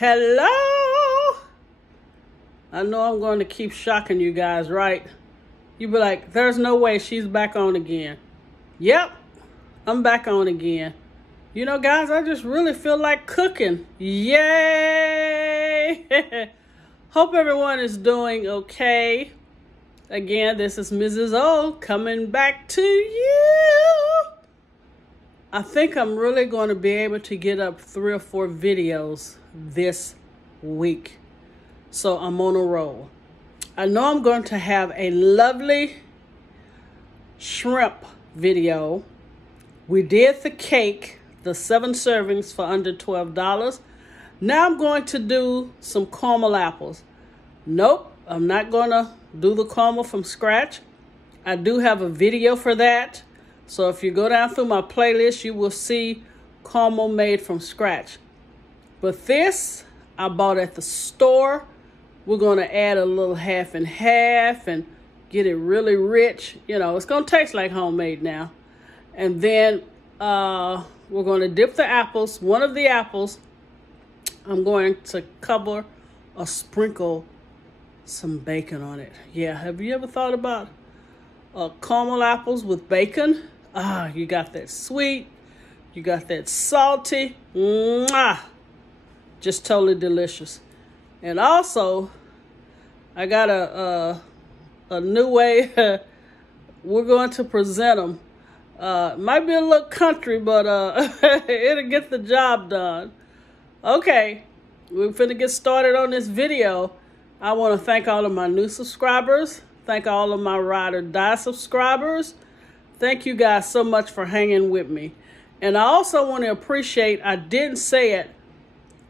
Hello? I know I'm going to keep shocking you guys, right? You be like, there's no way she's back on again. Yep, I'm back on again. You know, guys, I just really feel like cooking. Yay! Hope everyone is doing okay. Again, this is Mrs. O coming back to you. I think I'm really going to be able to get up 3 or 4 videos this week. So I'm on a roll. I know I'm going to have a lovely shrimp video. We did the cake, the 7 servings for under $12. Now I'm going to do some caramel apples. Nope, I'm not going to do the caramel from scratch. I do have a video for that. So if you go down through my playlist, you will see caramel made from scratch. But this, I bought at the store. We're going to add a little half and half and get it really rich. You know, it's going to taste like homemade now. And then we're going to dip the apples. One of the apples, I'm going to cover or sprinkle some bacon on it. Yeah, have you ever thought about caramel apples with bacon? Ah, you got that sweet, you got that salty, mwah, just totally delicious. And also, I got a new way we're going to present them. Might be a little country, but it'll get the job done. Okay, we're finna get started on this video. I want to thank all of my new subscribers. Thank all of my ride or die subscribers. Thank you guys so much for hanging with me. And I also want to appreciate, I didn't say it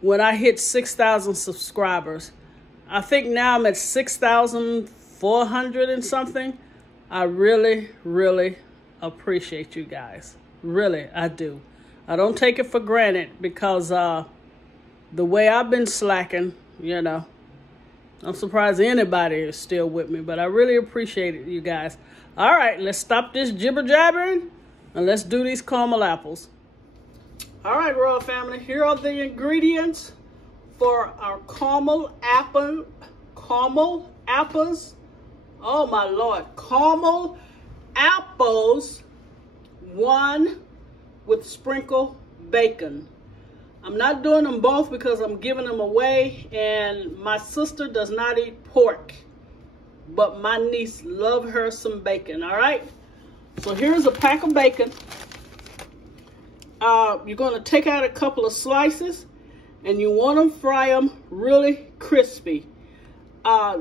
when I hit 6,000 subscribers. I think now I'm at 6,400 and something. I really, really appreciate you guys. Really, I do. I don't take it for granted because the way I've been slacking, you know, I'm surprised anybody is still with me, but I really appreciate it, you guys. All right, let's stop this jibber-jabbering and let's do these caramel apples. All right, Royal Family, here are the ingredients for our caramel apples. Oh, my Lord. Caramel apples, 1 with sprinkled bacon. I'm not doing them both because I'm giving them away, and my sister does not eat pork, but my niece loves her some bacon, all right? So here's a pack of bacon. You're going to take out a couple of slices, and you want to fry them really crispy.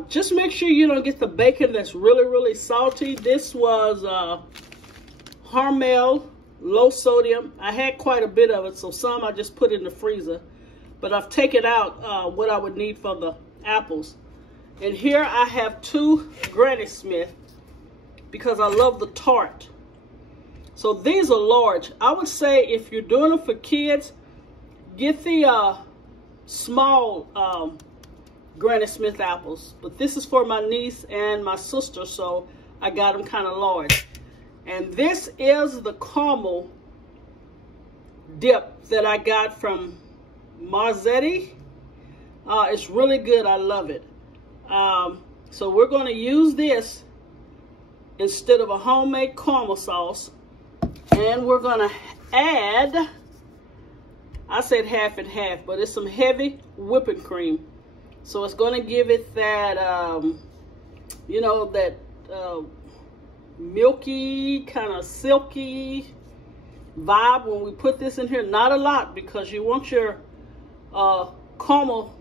Just make sure you don't get the bacon that's really, really salty. This was Hormel, low sodium. I had quite a bit of it, so some I just put in the freezer. But I've taken out what I would need for the apples. And here I have 2 Granny Smith because I love the tart. So these are large. I would say if you're doing them for kids, get the small Granny Smith apples. But this is for my niece and my sister, so I got them kind of large. And this is the caramel dip that I got from Marzetti. It's really good. I love it. So we're going to use this instead of a homemade caramel sauce. And we're going to add, I said half and half, but it's some heavy whipping cream. So it's going to give it that, you know, that milky, kind of silky vibe when we put this in here. Not a lot because you want your caramel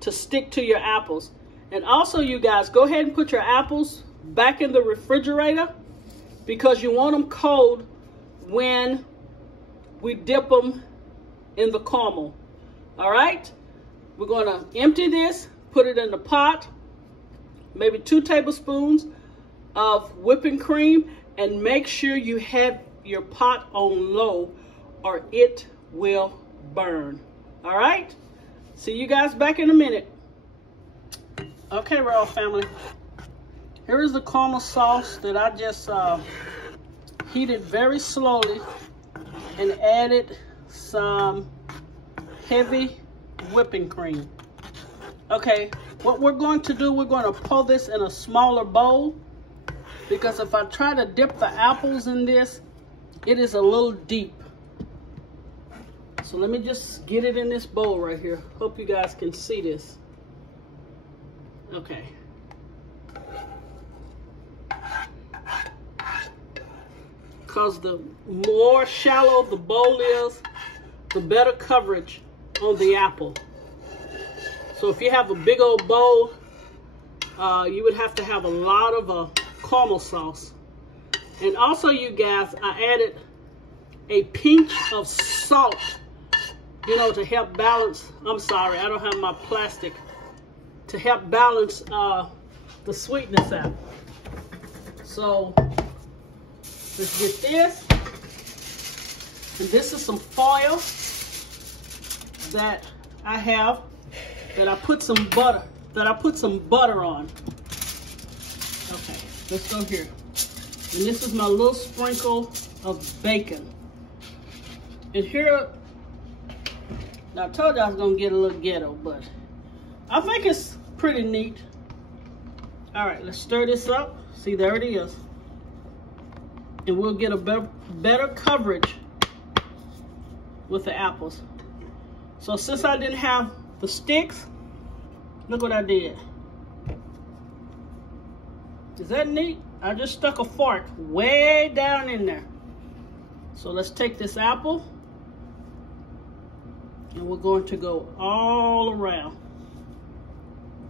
to stick to your apples. And also, you guys, go ahead and put your apples back in the refrigerator because you want them cold when we dip them in the caramel. All right? We're going to empty this, put it in the pot, maybe 2 tablespoons of whipping cream, and make sure you have your pot on low or it will burn. All right? See you guys back in a minute. Okay, Royal Family. Here is the caramel sauce that I just heated very slowly and added some heavy whipping cream. Okay, what we're going to do, we're going to pour this in a smaller bowl, because if I try to dip the apples in this, it is a little deep. So let me just get it in this bowl right here. Hope you guys can see this. Okay. Because the more shallow the bowl is, the better coverage on the apple. So if you have a big old bowl, you would have to have a lot of caramel sauce. And also, you guys, I added a pinch of salt, you know, to help balance. I'm sorry, I don't have my plastic. To help balance the sweetness out. So let's get this. And this is some foil that I have, that I put some butter on. Okay, let's go here. And this is my little sprinkle of bacon. And here, now I told you I was gonna get a little ghetto, but I think it's pretty neat. All right, let's stir this up. See, there it is. And we'll get a better coverage with the apples. So since I didn't have the sticks, look what I did. Is that neat? I just stuck a fork way down in there. So let's take this apple and we're going to go all around.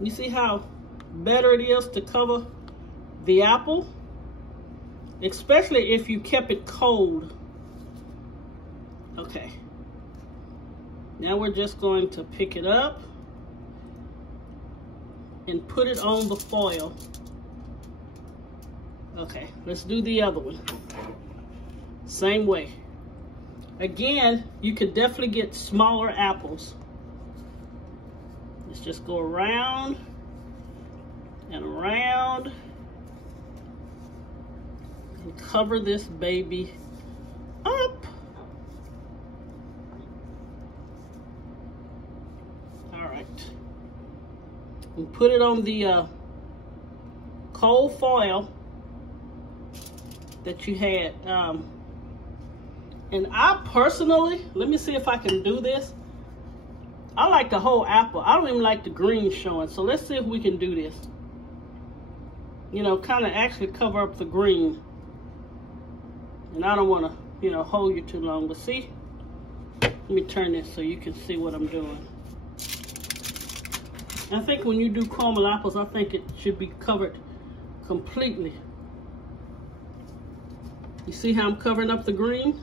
You see how better it is to cover the apple? Especially if you kept it cold. Okay. Now we're just going to pick it up and put it on the foil. Okay, let's do the other one. Same way. Again, you could definitely get smaller apples. Let's just go around and around and cover this baby up. All right. And put it on the cold foil that you had. And I personally, let me see if I can do this. I like the whole apple. I don't even like the green showing. So let's see if we can do this. You know, kind of actually cover up the green. And I don't want to, you know, hold you too long. But see, let me turn this so you can see what I'm doing. I think when you do caramel apples, I think it should be covered completely. You see how I'm covering up the green?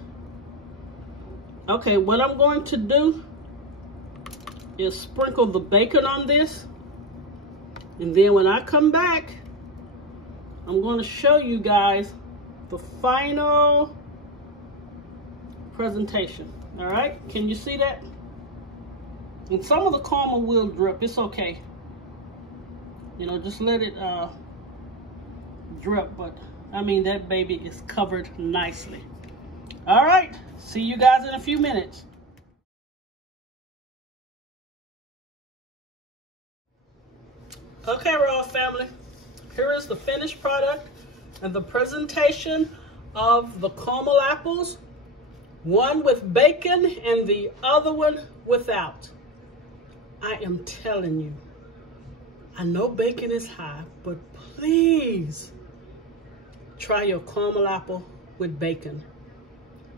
Okay, what I'm going to do is sprinkle the bacon on this. And then when I come back, I'm going to show you guys the final presentation. All right, can you see that? And some of the caramel will drip, it's okay. You know, just let it drip, but I mean, that baby is covered nicely. All right, see you guys in a few minutes. Okay, Raw family, here is the finished product and the presentation of the caramel apples. One with bacon and the other one without. I am telling you, I know bacon is high, but please try your caramel apple with bacon.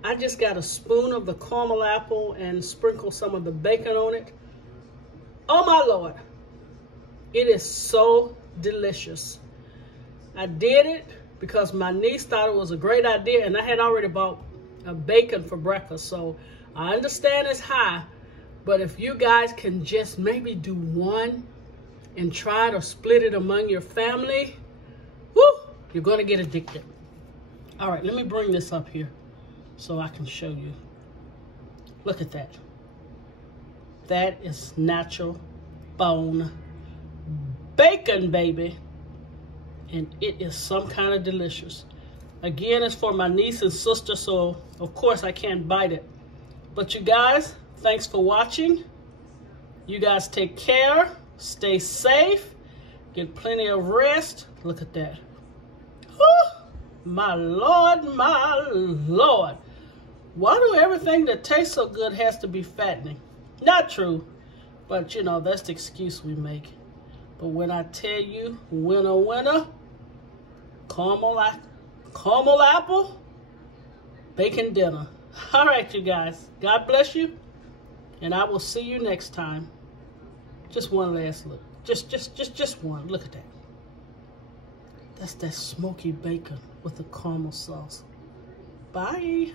I just got a spoon of the caramel apple and sprinkled some of the bacon on it. Oh my Lord, it is so delicious. I did it because my niece thought it was a great idea, and I had already bought a bacon for breakfast, so I understand it's high, but if you guys can just maybe do one and try to split it among your family, whoo, you're gonna get addicted. All right, let me bring this up here so I can show you. Look at that. That is natural bone bacon, baby. And it is some kind of delicious. Again, it's for my niece and sister, so of course I can't bite it. But you guys, thanks for watching. You guys take care. Stay safe. Get plenty of rest. Look at that. Whew, my Lord, my Lord. Why do everything that tastes so good has to be fattening? Not true. But, you know, that's the excuse we make. But when I tell you, winner, winner, caramel apple, bacon dinner. All right, you guys. God bless you. And I will see you next time. Just one last look. Just one. Look at that. That's that smoky bacon with the caramel sauce. Bye.